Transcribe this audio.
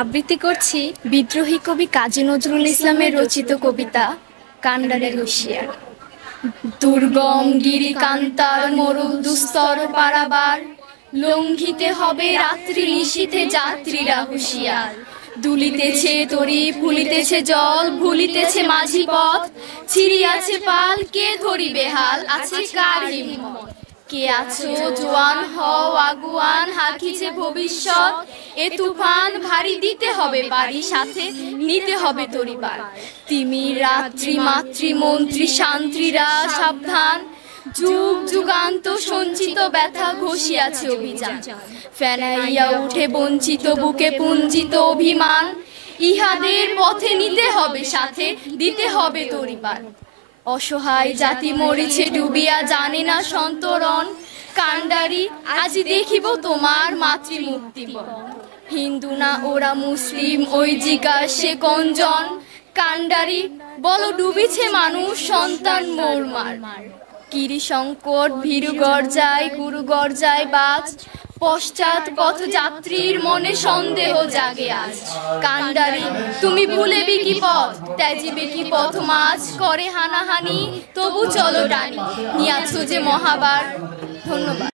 আবৃত্তি করছি বিদ্রোহী কবি কাজী নজরুল ইসলামের রচিত কবিতা কান্ডারি হুঁশিয়ার। দুর্গম গিরি কান্তার মরু দুস্তর পারাবার, লঙ্ঘিতে হবে রাত্রি নিশীথে যাত্রীরা হুঁশিয়ার। দুলিতেছে তরি ফুলিতেছে জল, ভুলিতেছে মাঝি পথ, ছিড়িয়াছে পাল, কে ধরিবে হাল, আছে কার হিম্মত। কে আছো জোয়ান হও আগুয়ান, হাকিছে ভবিষ্যৎ, এ তুফান ভারী দিতে হবে পারি, সাথে নিতে হবে তরিবার। তিমির রাত্রি মাতৃ মন্ত্রী শান্ত্রীরা সাবধান, যুগ যুগান্ত সঞ্চিত ব্যথা ঘষিয়াছে অভিযান। ফেনাইয়া উঠে বঞ্চিত বুকে পুঞ্জিত অভিমান, ইহাদের পথে নিতে হবে সাথে, দিতে হবে তরিবার। অসহায় জাতি মরিছে ডুবিয়া, জানে না সন্তরণ, কান্ডারি আজি দেখিব তোমার মাতৃমূর্তিবন। হিন্দু না ওরা মুসলিম ওই জিজ্ঞাসে কঞ্জন, কান্ডারি বলো ডুবিছে মানুষ সন্তান মোরমার। কিরি সংকট ভীরু গর্জায় গুরু গর্জায় বাজ, পশ্চাৎ পথযাত্রীর মনে সন্দেহ জাগে আজ। কান্ডারি তুমি ভুলেবি কি পথ, ত্যাজিবে কি পথ মাঝ, করে হানাহানি তবু চলো টানি, নিয়াছো যে মহাবার। ধন্যবাদ।